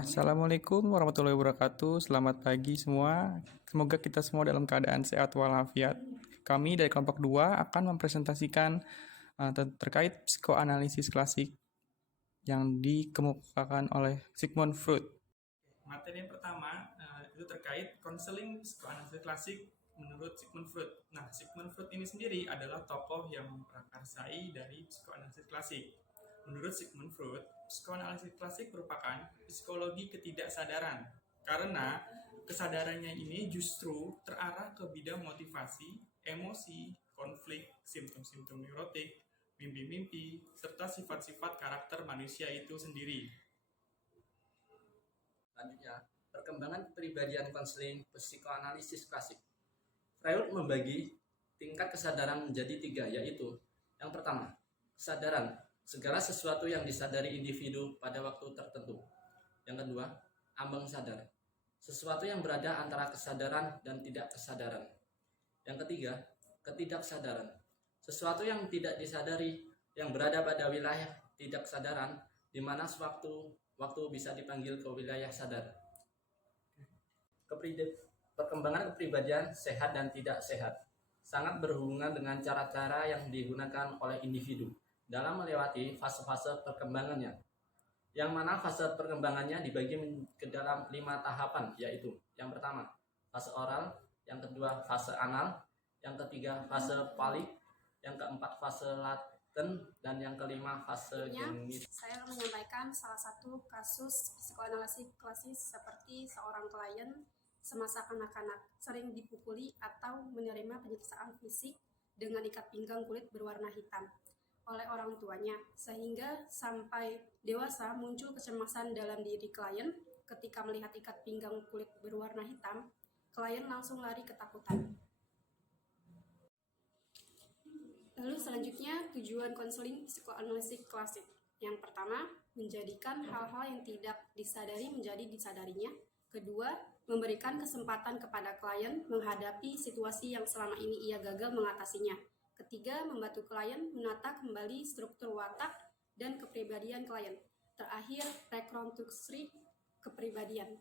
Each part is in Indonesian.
Assalamualaikum warahmatullahi wabarakatuh. Selamat pagi semua. Semoga kita semua dalam keadaan sehat walafiat. Kami dari kelompok 2 akan mempresentasikan terkait psikoanalisis klasik yang dikemukakan oleh Sigmund Freud. Materi yang pertama itu terkait konseling psikoanalisis klasik menurut Sigmund Freud. Nah, Sigmund Freud ini sendiri adalah tokoh yang memprakarsai dari psikoanalisis klasik. Menurut Sigmund Freud, psikoanalisis klasik merupakan psikologi ketidaksadaran karena kesadarannya ini justru terarah ke bidang motivasi, emosi, konflik, simptom-simptom neurotik, mimpi-mimpi, serta sifat-sifat karakter manusia itu sendiri. Selanjutnya, perkembangan kepribadian konseling psikoanalisis klasik. Freud membagi tingkat kesadaran menjadi 3, yaitu yang pertama, kesadaran, segala sesuatu yang disadari individu pada waktu tertentu. Yang kedua, ambang sadar, sesuatu yang berada antara kesadaran dan tidak kesadaran. Yang ketiga, ketidaksadaran, sesuatu yang tidak disadari yang berada pada wilayah tidak kesadaran, di mana sewaktu bisa dipanggil ke wilayah sadar. Perkembangan kepribadian sehat dan tidak sehat sangat berhubungan dengan cara-cara yang digunakan oleh individu dalam melewati fase-fase perkembangannya, yang mana fase perkembangannya dibagi ke dalam 5 tahapan, yaitu yang pertama fase oral, yang kedua fase anal, yang ketiga fase palik, yang keempat fase laten, dan yang kelima fase genital. Saya menyampaikan salah satu kasus psikoanalisis klasik seperti seorang klien semasa kanak-kanak sering dipukuli atau menerima penyiksaan fisik dengan ikat pinggang kulit berwarna hitam oleh orang tuanya, sehingga sampai dewasa muncul kecemasan dalam diri klien. Ketika melihat ikat pinggang kulit berwarna hitam, klien langsung lari ketakutan. Lalu selanjutnya, tujuan konseling psikoanalisis klasik. Yang pertama, menjadikan hal-hal yang tidak disadari menjadi disadarinya. Kedua, memberikan kesempatan kepada klien menghadapi situasi yang selama ini ia gagal mengatasinya. Ketiga, membantu klien menata kembali struktur watak dan kepribadian klien. Terakhir, rekonstruksi kepribadian.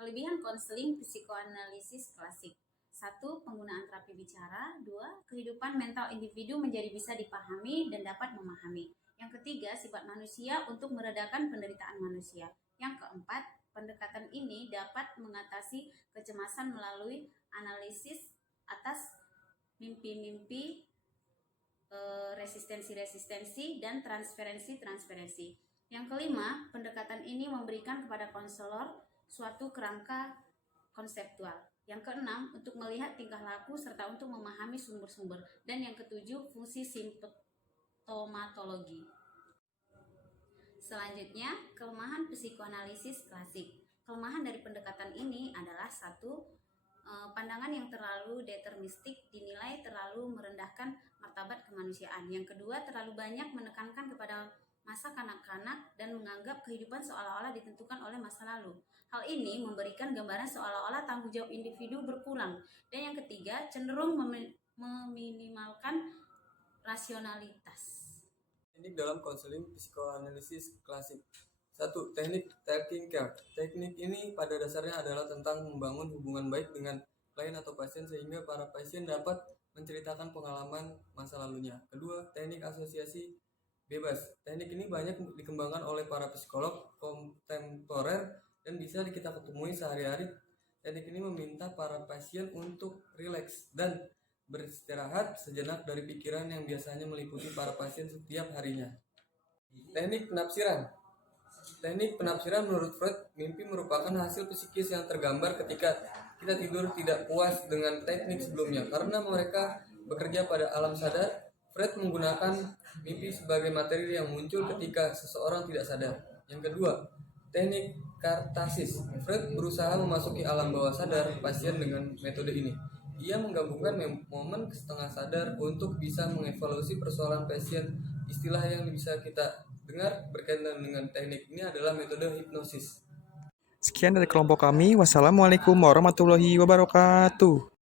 Kelebihan konseling psikoanalisis klasik. 1. Penggunaan terapi bicara. 2. Kehidupan mental individu menjadi bisa dipahami dan dapat memahami. Yang ketiga, sifat manusia untuk meredakan penderitaan manusia. Yang keempat, pendekatan ini dapat mengatasi kecemasan melalui analisis atas mimpi-mimpi, resistensi-resistensi, dan transferensi-transferensi. Yang kelima, pendekatan ini memberikan kepada konselor suatu kerangka konseptual. Yang keenam, untuk melihat tingkah laku serta untuk memahami sumber-sumber. Dan yang ketujuh, fungsi simptomatologi. Selanjutnya, kelemahan psikoanalisis klasik. Kelemahan dari pendekatan ini adalah 1. Pandangan yang terlalu deterministik dinilai terlalu merendahkan martabat kemanusiaan. Yang kedua, terlalu banyak menekankan kepada masa kanak-kanak dan menganggap kehidupan seolah-olah ditentukan oleh masa lalu. Hal ini memberikan gambaran seolah-olah tanggung jawab individu berkurang. Dan yang ketiga, cenderung meminimalkan rasionalitas. Teknik dalam konseling psikoanalisis klasik. 1. Teknik taking care. Teknik ini pada dasarnya adalah tentang membangun hubungan baik dengan klien atau pasien sehingga para pasien dapat menceritakan pengalaman masa lalunya. Kedua, teknik asosiasi bebas. Teknik ini banyak dikembangkan oleh para psikolog kontemporer dan bisa kita ketemui sehari-hari. Teknik ini meminta para pasien untuk rileks dan beristirahat sejenak dari pikiran yang biasanya meliputi para pasien setiap harinya. Teknik penafsiran. Teknik penafsiran menurut Freud, mimpi merupakan hasil psikis yang tergambar ketika kita tidur tidak puas dengan teknik sebelumnya. Karena mereka bekerja pada alam sadar, Freud menggunakan mimpi sebagai materi yang muncul ketika seseorang tidak sadar. Yang kedua, teknik kartasis. Freud berusaha memasuki alam bawah sadar pasien dengan metode ini. Ia menggabungkan momen setengah sadar untuk bisa mengevaluasi persoalan pasien. Istilah yang bisa kita dengar berkaitan dengan teknik ini adalah metode hipnosis. Sekian dari kelompok kami. Wassalamualaikum warahmatullahi wabarakatuh.